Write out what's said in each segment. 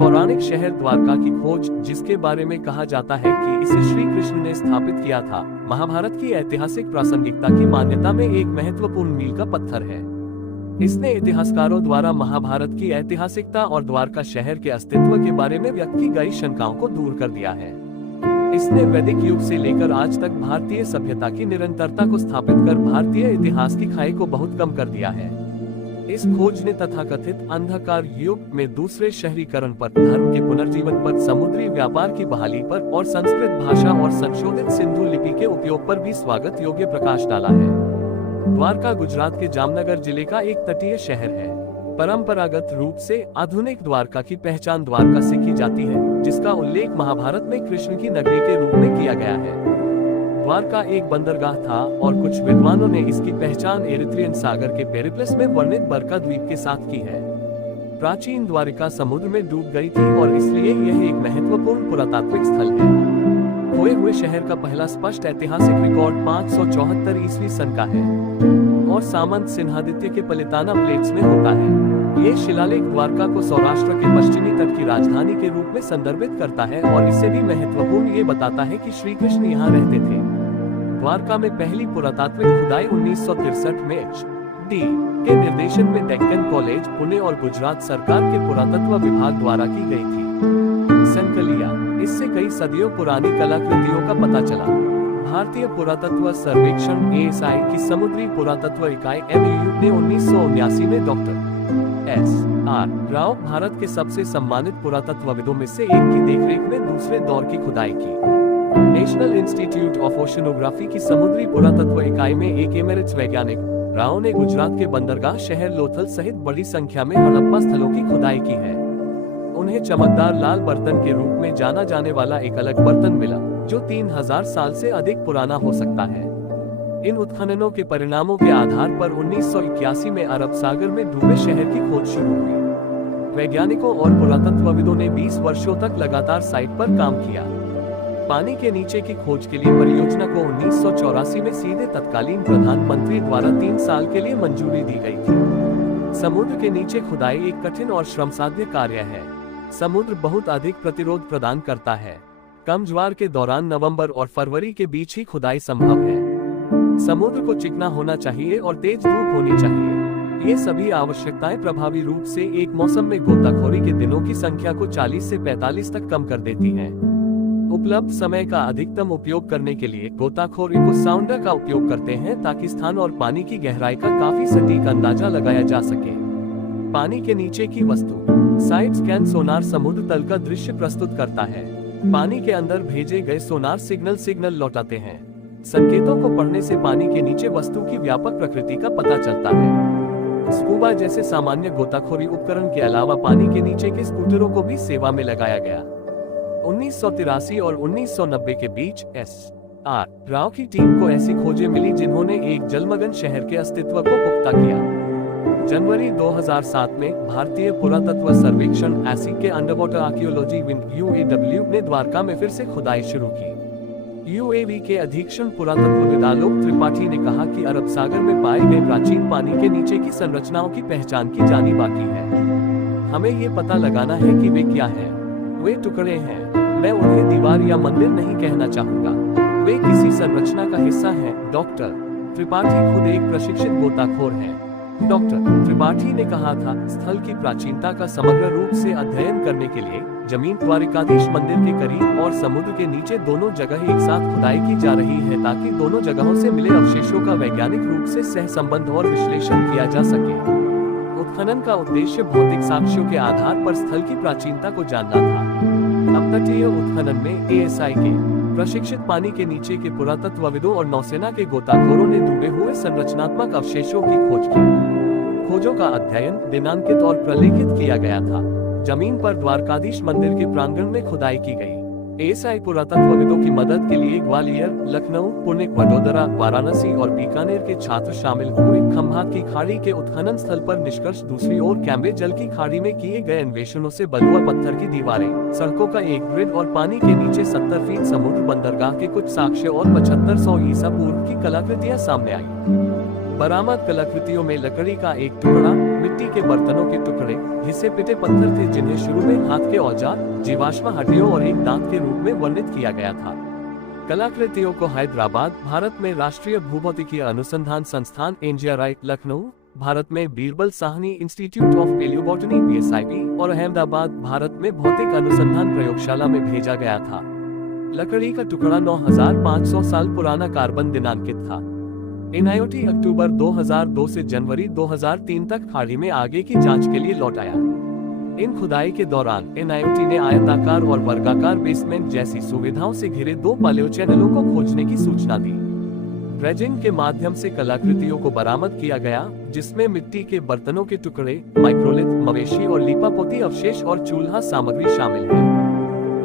पौराणिक शहर द्वारका की खोज, जिसके बारे में कहा जाता है कि इसे श्री कृष्ण ने स्थापित किया था, महाभारत की ऐतिहासिक प्रासंगिकता की मान्यता में एक महत्वपूर्ण मील का पत्थर है। इसने इतिहासकारों द्वारा महाभारत की ऐतिहासिकता और द्वारका शहर के अस्तित्व के बारे में व्यक्त की गई शंकाओं को दूर कर दिया है। इसने वैदिक युग से लेकर आज तक भारतीय सभ्यता की निरंतरता को स्थापित कर भारतीय इतिहास की खाई को बहुत कम कर दिया है। इस खोज ने तथाकथित अंधकार युग में दूसरे शहरीकरण पर, धर्म के पुनर्जीवन पर, समुद्री व्यापार की बहाली पर और संस्कृत भाषा और संशोधित सिंधु लिपि के उपयोग पर भी स्वागत योग्य प्रकाश डाला है। द्वारका गुजरात के जामनगर जिले का एक तटीय शहर है। परंपरागत रूप से आधुनिक द्वारका की पहचान द्वारका से की जाती है, जिसका उल्लेख महाभारत में कृष्ण की नगरी के रूप में किया गया है। द्वारका एक बंदरगाह था और कुछ विद्वानों ने इसकी पहचान एरिथ्रियन सागर के पेरिप्लस में वर्णित बरका द्वीप के साथ की है। प्राचीन द्वारिका समुद्र में डूब गई थी और इसलिए यह एक महत्वपूर्ण पुरातात्विक स्थल है। खोए हुए शहर का पहला स्पष्ट ऐतिहासिक रिकॉर्ड 574 ईस्वी सन का है और सामंत सिंहादित्य के पलिताना प्लेट्स में होता है। ये शिलालेख द्वारका को सौराष्ट्र के पश्चिमी तट की राजधानी के रूप में संदर्भित करता है और इससे भी महत्वपूर्ण ये बताता है कि श्री कृष्ण यहाँ रहते थे। द्वारका में पहली पुरातात्विक खुदाई 1963 में एच.डी. के निर्देशन में डेक्कन कॉलेज, पुणे और गुजरात सरकार के पुरातत्व विभाग द्वारा की गई थी। संकलिया, इससे कई सदियों पुरानी कलाकृतियों का पता चला। भारतीय पुरातत्व सर्वेक्षण (एएसआई) की समुद्री पुरातत्व इकाई (MUU) ने 1979 में डॉक्टर S.R. राव, भारत के सबसे सम्मानित पुरातत्वविदों में से एक की देखरेख में दूसरे दौर की खुदाई की। नेशनल इंस्टीट्यूट ऑफ ओशनोग्राफी की समुद्री पुरातत्व इकाई में एक एमेरिट्स वैज्ञानिक राव ने गुजरात के बंदरगाह शहर लोथल सहित बड़ी संख्या में हड़प्पा स्थलों की खुदाई की है। उन्हें चमकदार लाल बर्तन के रूप में जाना जाने वाला एक अलग बर्तन मिला, जो 3000 साल से अधिक पुराना हो सकता है। इन उत्खननों के परिणामों के आधार पर 1981 में अरब सागर में डूबे शहर की खोज शुरू हुई। वैज्ञानिकों और पुरातत्वविदों ने 20 वर्षों तक लगातार साइट पर काम किया। पानी के नीचे की खोज के लिए परियोजना को 1984 में सीधे तत्कालीन प्रधानमंत्री द्वारा 3 साल के लिए मंजूरी दी गई थी। समुद्र के नीचे खुदाई एक कठिन और श्रमसाध्य कार्य है। समुद्र बहुत अधिक प्रतिरोध प्रदान करता है। कम ज्वार के दौरान नवंबर और फरवरी के बीच ही खुदाई संभव है। समुद्र को चिकना होना चाहिए और तेज धूप होनी चाहिए। ये सभी आवश्यकताएं प्रभावी रूप से एक मौसम में गोताखोरी के दिनों की संख्या को 40 से 45 तक कम कर देती हैं। उपलब्ध समय का अधिकतम उपयोग करने के लिए गोताखोर इको साउंडर का उपयोग करते हैं ताकि स्थान और पानी की गहराई का काफी सटीक अंदाजा लगाया जा सके। पानी के नीचे की वस्तु साइड स्कैन सोनार समुद्र तल का दृश्य प्रस्तुत करता है। पानी के अंदर भेजे गए सोनार सिग्नल लौटाते हैं। संकेतों को पढ़ने से पानी के नीचे वस्तु की व्यापक प्रकृति का पता चलता है। स्कूबा जैसे सामान्य गोताखोरी उपकरण के अलावा पानी के नीचे के स्कूटरों को भी सेवा में लगाया गया। 1983 और 1990 के बीच S.R. राव की टीम को ऐसी खोजें मिली जिन्होंने एक जलमग्न शहर के अस्तित्व को पुख्ता किया। जनवरी 2007 में भारतीय पुरातत्व सर्वेक्षण (ASI) के अंडरवाटर आर्कियोलॉजी विंग (UAW) ने द्वारका में फिर से खुदाई शुरू की। UAV के अधीक्षण पुरातत्वविद आलोक त्रिपाठी ने कहा कि अरब सागर में पाए गए प्राचीन पानी के नीचे की संरचनाओं की पहचान की जानी बाकी है। हमें ये पता लगाना है कि वे क्या हैं। वे टुकड़े हैं। मैं उन्हें दीवार या मंदिर नहीं कहना चाहूंगा। वे किसी संरचना का हिस्सा हैं। डॉक्टर त्रिपाठी खुद एक प्रशिक्षित गोताखोर हैं। डॉक्टर त्रिपाठी ने कहा था, स्थल की प्राचीनता का समग्र रूप से अध्ययन करने के लिए जमीन द्वारिकाधीश मंदिर के करीब और समुद्र के नीचे दोनों जगह एक साथ खुदाई की जा रही है ताकि दोनों जगहों से मिले अवशेषों का वैज्ञानिक रूप से सहसंबंध और विश्लेषण किया जा सके। उत्खनन का उद्देश्य भौतिक साक्ष्यों के आधार पर स्थल की प्राचीनता को जानना था। अपतटीय उत्खनन में एएसआई के प्रशिक्षित पानी के नीचे के पुरातत्वविदों और नौसेना के गोताखोरों ने डूबे हुए संरचनात्मक अवशेषों की खोज की। खोजों का अध्ययन दिनांकित और प्रलेखित किया गया था। जमीन पर द्वारकाधीश मंदिर के प्रांगण में खुदाई की गई। एएसआई पुरातत्वविदों की मदद के लिए ग्वालियर, लखनऊ, पुणे, वडोदरा, वाराणसी और बीकानेर के छात्र शामिल हुए। खंभात की खाड़ी के उत्खनन स्थल पर निष्कर्ष दूसरी ओर कैम्ब्रे जल की खाड़ी में किए गए अन्वेषणों से बलुआ पत्थर की दीवारें, सड़कों का एक ग्रिड और पानी के नीचे 70 फीट समुद्र बंदरगाह के कुछ साक्ष्य और 7500 ईसा पूर्व की कलाकृतियां सामने आई। बरामद कलाकृतियों में लकड़ी का एक टुकड़ा, मिट्टी के बर्तनों के टुकड़े, घिसे पिटे पत्थर थे जिन्हें शुरू में हाथ के औजार, जीवाश्म हड्डियों और एक दांत के रूप में वर्णित किया गया था। कलाकृतियों को हैदराबाद, भारत में राष्ट्रीय भूभौतिकीय अनुसंधान संस्थान NGRI, लखनऊ, भारत में Birbal Sahni institute of palaeobotany BSIP और अहमदाबाद, भारत में भौतिक अनुसंधान प्रयोगशाला में भेजा गया था। लकड़ी का टुकड़ा 9500 साल पुराना कार्बन दिनांकित था। NIOT अक्टूबर 2002 से जनवरी 2003 तक खाड़ी में आगे की जांच के लिए लौट आया। इन खुदाई के दौरान NIOT ने आयताकार और वर्गाकार बेसमेंट जैसी सुविधाओं से घिरे 2 पालेओ चैनलों को खोजने की सूचना दी। ड्रेजिंग के माध्यम से कलाकृतियों को बरामद किया गया, जिसमें मिट्टी के बर्तनों के टुकड़े, माइक्रोलिथ, मवेशी और लीपापोती अवशेष और चूल्हा सामग्री शामिल है।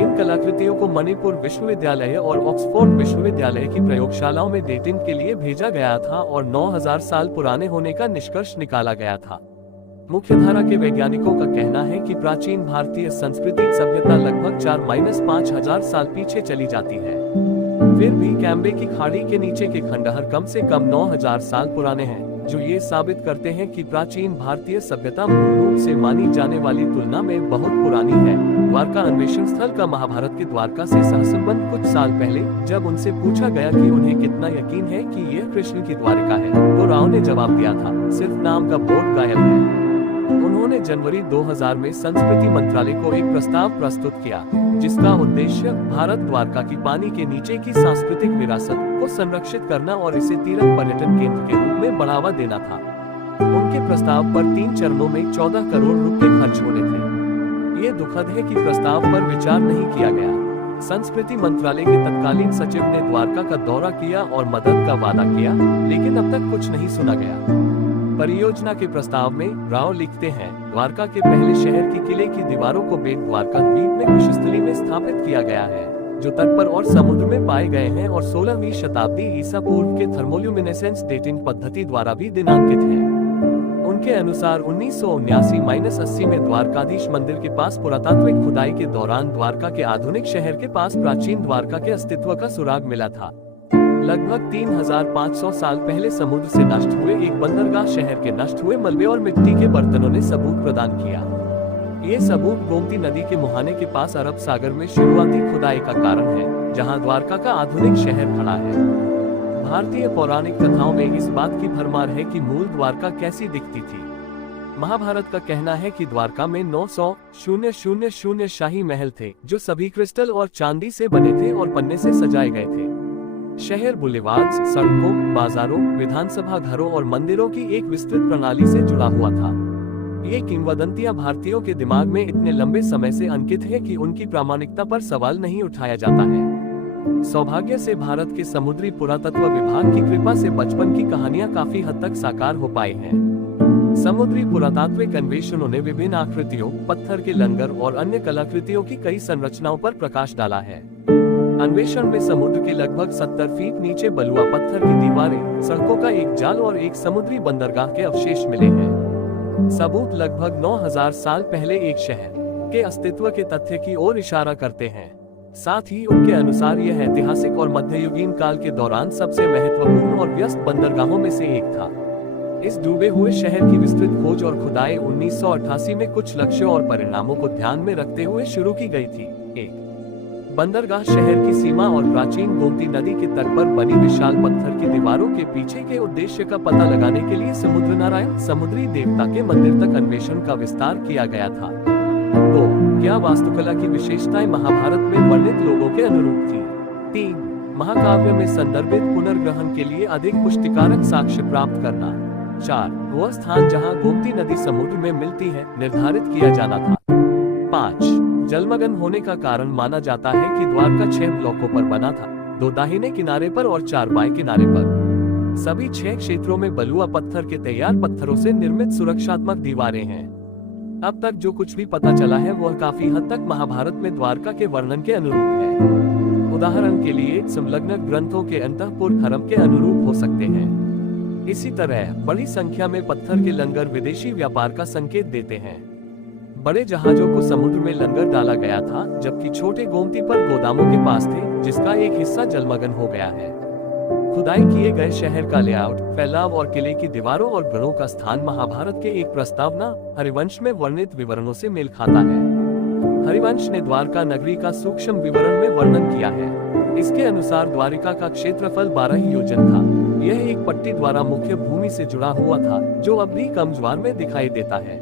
इन कलाकृतियों को मणिपुर विश्वविद्यालय और ऑक्सफोर्ड विश्वविद्यालय की प्रयोगशालाओं में डेटिंग के लिए भेजा गया था और 9000 साल पुराने होने का निष्कर्ष निकाला गया था। मुख्यधारा के वैज्ञानिकों का कहना है कि प्राचीन भारतीय सांस्कृतिक सभ्यता लगभग 4-5000 साल पीछे चली जाती है। फिर भी कैम्बे की खाड़ी के नीचे के खंडहर कम से कम 9000 साल पुराने हैं, जो ये साबित करते हैं कि प्राचीन भारतीय सभ्यता मूल रूप से मानी जाने वाली तुलना में बहुत पुरानी है। द्वारका अन्वेषण स्थल का महाभारत के द्वारका से सहसंबंध कुछ साल पहले जब उनसे पूछा गया कि उन्हें कितना यकीन है कि यह कृष्ण की द्वारिका है, तो राव ने जवाब दिया था, सिर्फ नाम का बोर्ड गायब है। उन्होंने जनवरी 2000 में संस्कृति मंत्रालय को एक प्रस्ताव प्रस्तुत किया, जिसका उद्देश्य भारत द्वारका की पानी के नीचे की सांस्कृतिक विरासत को संरक्षित करना और इसे तीर्थ पर्यटन केंद्र के रूप में बढ़ावा देना था। उनके प्रस्ताव पर 3 चरणों में 14 करोड़ रुपए खर्च होने थे। ये दुखद है कि प्रस्ताव पर विचार नहीं किया गया। संस्कृति मंत्रालय के तत्कालीन सचिव ने द्वारका का दौरा किया और मदद का वादा किया, लेकिन अब तक कुछ नहीं सुना गया। परियोजना के प्रस्ताव में राव लिखते हैं, द्वारका के पहले शहर की किले की दीवारों को बेट द्वारका द्वीप में कुशस्थली में स्थापित किया गया है, जो तट पर और समुद्र में पाए गए हैं और 16वीं शताब्दी ईसा पूर्व के थर्मोल्यूमिनेसेंस डेटिंग पद्धति द्वारा भी दिनांकित है। उनके अनुसार 1979-80 में द्वारकाधीश मंदिर के पास पुरातात्विक खुदाई के दौरान द्वारका के आधुनिक शहर के पास प्राचीन द्वारका के अस्तित्व का सुराग मिला था। लगभग 3500 साल पहले समुद्र से नष्ट हुए एक बंदरगाह शहर के नष्ट हुए मलबे और मिट्टी के बर्तनों ने सबूत प्रदान किया। ये सबूत गोमती नदी के मुहाने के पास अरब सागर में शुरुआती खुदाई का कारण है, जहां द्वारका का आधुनिक शहर खड़ा है। भारतीय पौराणिक कथाओं में इस बात की भरमार है कि मूल द्वारका कैसी दिखती थी। महाभारत का कहना है कि द्वारका में 900 शाही महल थे, जो सभी क्रिस्टल और चांदी से बने थे और पन्ने से सजाए गए थे। शहर बुलेवार्ड्स, सड़कों, बाजारों, विधानसभा घरों और मंदिरों की एक विस्तृत प्रणाली से जुड़ा हुआ था। ये किंवदंतियां भारतीयों के दिमाग में इतने लंबे समय से अंकित है कि उनकी प्रामाणिकता पर सवाल नहीं उठाया जाता है। सौभाग्य से भारत के समुद्री पुरातत्व विभाग की कृपा से बचपन की कहानियां काफी हद तक साकार हो पाई हैं। समुद्री पुरातात्विक अन्वेषणों ने विभिन्न आकृतियों, पत्थर के लंगर और अन्य कलाकृतियों की कई संरचनाओं पर प्रकाश डाला है। अन्वेषण में समुद्र के लगभग 70 फीट नीचे बलुआ पत्थर की दीवारें, सड़कों का एक जाल और एक समुद्री बंदरगाह के अवशेष मिले हैं। सबूत लगभग 9000 साल पहले एक शहर के अस्तित्व के तथ्य की ओर इशारा करते हैं। साथ ही उनके अनुसार यह ऐतिहासिक और मध्ययुगीन काल के दौरान सबसे महत्वपूर्ण और व्यस्त बंदरगाहों में से एक था। इस डूबे हुए शहर की विस्तृत खोज और खुदाई 1988 में कुछ लक्ष्यों और परिणामों को ध्यान में रखते हुए शुरू की गई थी। 1. बंदरगाह शहर की सीमा और प्राचीन गोमती नदी के तट पर बनी विशाल पत्थर की दीवारों के पीछे के उद्देश्य का पता लगाने के लिए समुद्र नारायण, समुद्री देवता के मंदिर तक अन्वेषण का विस्तार किया गया था। 2. क्या वास्तुकला की विशेषताएं महाभारत में वर्णित लोगों के अनुरूप थी? 3. महाकाव्य में संदर्भित पुनर्ग्रहण के लिए अधिक पुष्टिकारक साक्ष्य प्राप्त करना। 4. वह स्थान जहां गोमती नदी समुद्र में मिलती है निर्धारित किया जाना था। 5. जलमग्न होने का कारण माना जाता है कि द्वारका 6 ब्लॉकों पर बना था, 2 दाहिने किनारे पर और 4 बाएं किनारे पर। सभी 6 क्षेत्रों में बलुआ पत्थर के तैयार पत्थरों से निर्मित सुरक्षात्मक दीवारें हैं। अब तक जो कुछ भी पता चला है वह काफी हद तक महाभारत में द्वारका के वर्णन के अनुरूप है। उदाहरण के लिए संलग्न ग्रंथों के अंतःपुर धर्म के अनुरूप हो सकते हैं। इसी तरह बड़ी संख्या में पत्थर के लंगर विदेशी व्यापार का संकेत देते हैं। बड़े जहाजों को समुद्र में लंगर डाला गया था, जबकि छोटे गोमती पर गोदामों के पास थे, जिसका एक हिस्सा जलमग्न हो गया है। खुदाई किए गए शहर का लेआउट, फैलाव और किले की दीवारों और गढ़ों का स्थान महाभारत के एक प्रस्तावना हरिवंश में वर्णित विवरणों से मेल खाता है। हरिवंश ने द्वारका नगरी का सूक्ष्म विवरण में वर्णन किया है। इसके अनुसार द्वारिका का क्षेत्रफल 12 योजन था। यह एक पट्टी द्वारा मुख्य भूमि से जुड़ा हुआ था, जो अब भी कम ज्वार में दिखाई देता है।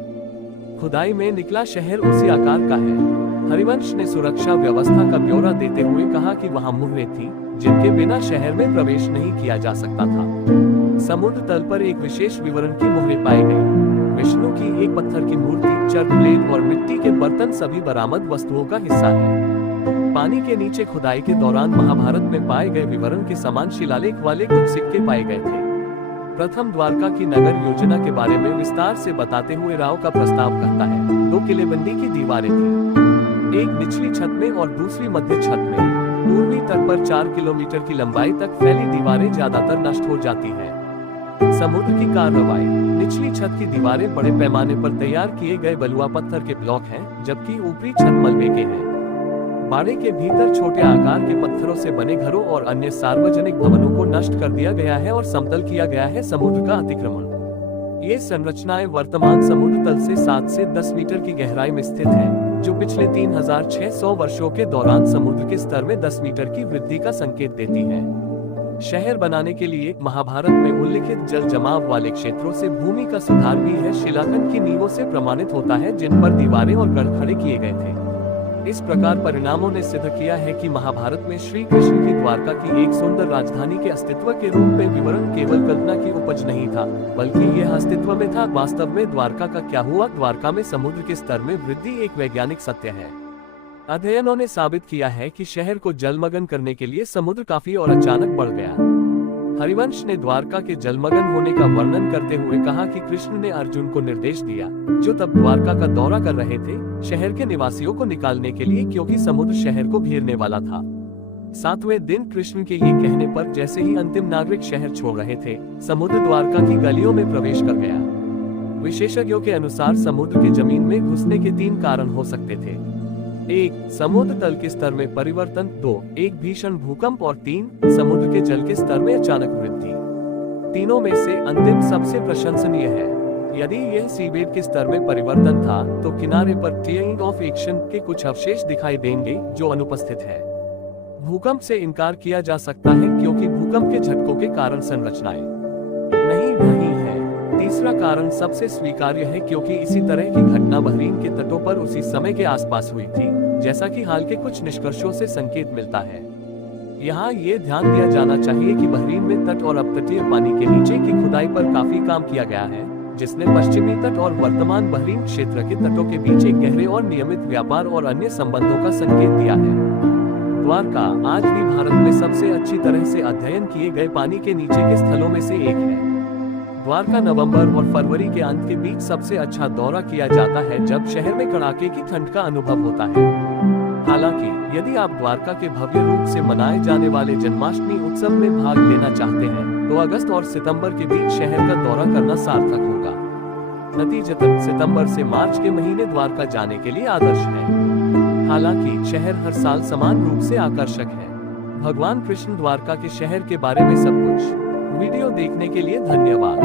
खुदाई में निकला शहर उसी आकार का है। हरिवंश ने सुरक्षा व्यवस्था का ब्यौरा देते हुए कहा कि वहां मुहरें थीं, जिनके बिना शहर में प्रवेश नहीं किया जा सकता था। समुद्र तल पर एक विशेष विवरण की मुहरें पाई गई। विष्णु की एक पत्थर की मूर्ति, चर्क प्लेट और मिट्टी के बर्तन सभी बरामद वस्तुओं का हिस्सा है। पानी के नीचे खुदाई के दौरान महाभारत में पाए गए विवरण के समान शिलालेख वाले कुछ सिक्के पाए गए थे। प्रथम द्वारका की नगर योजना के बारे में विस्तार से बताते हुए राव का प्रस्ताव कहता है, 2 किलेबंदी की दीवारें थी, एक निचली छत में और दूसरी मध्य छत में। पूर्वी तट पर 4 किलोमीटर की लंबाई तक फैली दीवारें ज्यादातर नष्ट हो जाती हैं। समुद्र की कार्रवाई। निचली छत की दीवारें बड़े पैमाने पर तैयार किए गए बलुआ पत्थर के ब्लॉक हैं, जबकि ऊपरी छत मलबे के हैं। बाड़े के भीतर छोटे आकार के पत्थरों से बने घरों और अन्य सार्वजनिक भवनों को नष्ट कर दिया गया है और समतल किया गया है समुद्र का अतिक्रमण। ये संरचनाएं वर्तमान समुद्र तल से 7 से 10 मीटर की गहराई में स्थित हैं, जो पिछले 3600 वर्षों के दौरान समुद्र के स्तर में 10 मीटर की वृद्धि का संकेत देती हैं। शहर बनाने के लिए महाभारत में उल्लिखित जल जमाव वाले क्षेत्रों से भूमि का सुधार भी है शिलाखंड की नींवों से प्रमाणित होता है, जिन पर दीवारें और गढ़ खड़े किए गए थे। इस प्रकार परिणामों ने सिद्ध किया है कि महाभारत में श्री कृष्ण की द्वारका की एक सुंदर राजधानी के अस्तित्व के रूप में विवरण केवल कल्पना की उपज नहीं था, बल्कि यह अस्तित्व में था। वास्तव में द्वारका का क्या हुआ? द्वारका में समुद्र के स्तर में वृद्धि एक वैज्ञानिक सत्य है। अध्ययनों ने साबित किया है कि शहर को जलमग्न करने के लिए समुद्र काफी और अचानक बढ़ गया। हरिवंश ने द्वारका के जलमग्न होने का वर्णन करते हुए कहा कि कृष्ण ने अर्जुन को निर्देश दिया, जो तब द्वारका का दौरा कर रहे थे, शहर के निवासियों को निकालने के लिए, क्योंकि समुद्र शहर को घेरने वाला था। 7वें दिन कृष्ण के ये कहने पर जैसे ही अंतिम नागरिक शहर छोड़ रहे थे, समुद्र द्वारका की गलियों में प्रवेश कर गया। विशेषज्ञों के अनुसार समुद्र के जमीन में घुसने के 3 कारण हो सकते थे। 1. समुद्र तल के स्तर में परिवर्तन। 2. एक भीषण भूकंप। और 3. समुद्र के जल के स्तर में अचानक वृद्धि। तीनों में से अंतिम सबसे प्रशंसनीय है। यदि यह सीबेड के स्तर में परिवर्तन था, तो किनारे पर टियरिंग ऑफ एक्शन के कुछ अवशेष दिखाई देंगे, जो अनुपस्थित है। भूकंप से इनकार किया जा सकता है, क्योंकि भूकंप के झटकों के कारण संरचनाएं नहीं है। तीसरा कारण सबसे स्वीकार्य है, क्योंकि इसी तरह की घटना बहरीन के तटों पर उसी समय के आसपास हुई थी, जैसा कि हाल के कुछ निष्कर्षों से संकेत मिलता है। यहाँ ये ध्यान दिया जाना चाहिए कि बहरीन में तट और अपतटीय पानी के नीचे की खुदाई पर काफी काम किया गया है, जिसने पश्चिमी तट और वर्तमान बहरीन क्षेत्र के तटों के बीच एक गहरे और नियमित व्यापार और अन्य संबंधों का संकेत दिया है। द्वारका आज भी भारत में सबसे अच्छी तरह से अध्ययन किए गए पानी के नीचे के स्थलों में से एक है। द्वारका नवंबर और फरवरी के अंत के बीच सबसे अच्छा दौरा किया जाता है, जब शहर में कड़ाके की ठंड का अनुभव होता है। हालांकि यदि आप द्वारका के भव्य रूप से मनाए जाने वाले जन्माष्टमी उत्सव में भाग लेना चाहते हैं, तो अगस्त और सितंबर के बीच शहर का दौरा करना सार्थक होगा। नतीजतन सितंबर से मार्च के महीने द्वारका जाने के लिए आदर्श है। हालांकि शहर हर साल समान रूप से आकर्षक है। भगवान कृष्ण द्वारका के शहर के बारे में सब कुछ। वीडियो देखने के लिए धन्यवाद।